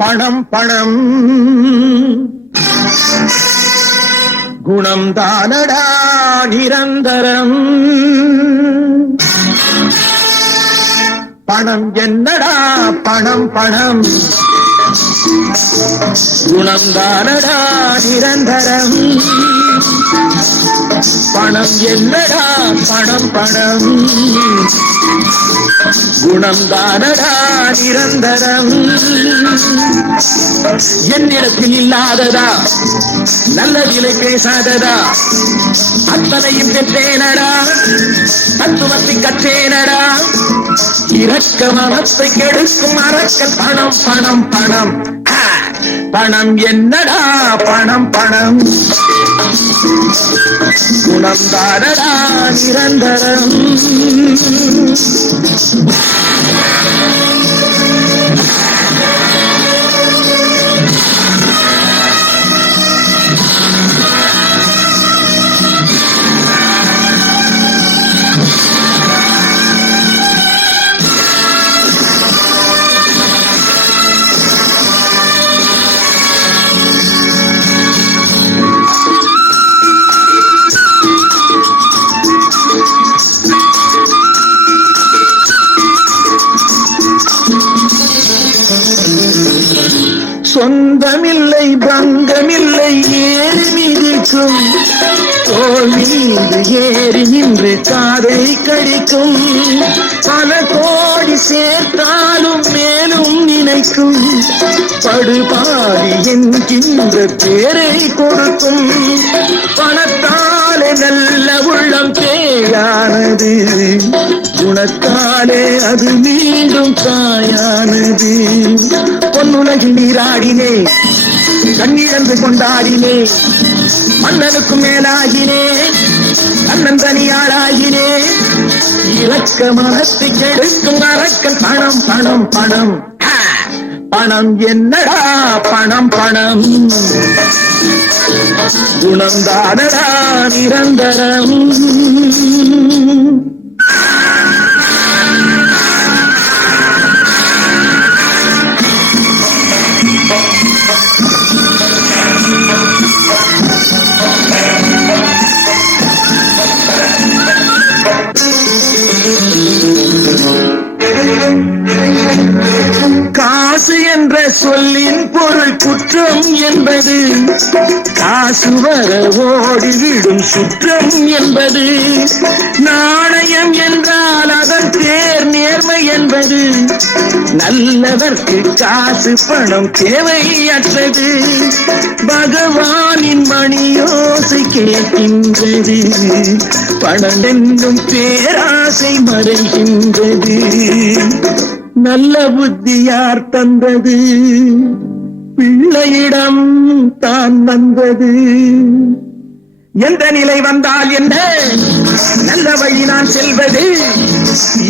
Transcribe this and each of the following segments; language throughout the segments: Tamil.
பணம் பணம் குணம் தானடா நிரந்தரம். பணம் என்னடா பணம் பணம் குணம் தானடா நிரந்தரம். பணம் என்னடா பணம் பணம் குணம் தானடா நிரந்தரம். என்னிடத்தில் இல்லாததா நல்லதிலை பேசாததா அத்தனையும் பெற்றேனடா தத்துவத்தை கற்றேனடா. இரக்க மனத்தை கெடுக்கும் அரக்கல் பணம் பணம் பணம். பணம் என்னடா பணம் பணம் குணம் தானடா நிரந்தரம். சொந்தமில்லை பங்கமில்லை ஏறி மிதிக்கும் தோல் மீது ஏறி நின்று காதை கடிக்கும். பல கோடி சேர்த்தாலும் மேலும் நினைக்கும் படுபாடி என்கின்ற பேரை கொடுக்கும். பணத்தாலே நல்ல உள்ளம் பேயானது குணத்தாலே அது மீண்டும் தாயானது. பொன்னுலகில் நீராடினே கண்ணிழந்து கொண்டாடினே மன்னனுக்கு மேலாகினே அண்ணன் தனியாளாகினே. இரக்க மனத்தை கெடுக்கும் அரக்கன் பணம் பணம் பணம். பணம் என்னடா பணம் பணம் குணம் தானடா நிரந்தரம். காசு என்ற சொல்லின் பொருள் குற்றம் என்பது காசு வர ஓடிவிடும் சுற்றம் என்பது. நாணயம் என்றால் அதன் பேர் நேர்மை என்பது. நல்லவர்க்கு காசு பணம் தேவையற்றது. பகவானின் மணியோசை கேட்கின்றது. பணம் என்னும் பேராசை மறைகின்றது. நல்ல புத்தி யார் தந்தது பிள்ளையிடம் தான் வந்தது. எந்த நிலை வந்தால் என்ன நல்ல வழி நான் செல்வது.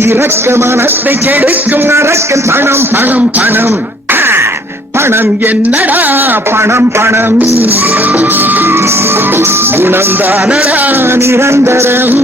இரக்க மனத்தை கெடுக்கும் அரக்கன் பணம் பணம் பணம். பணம் என்னடா பணம் பணம் குணம் தானடா நிரந்தரம்.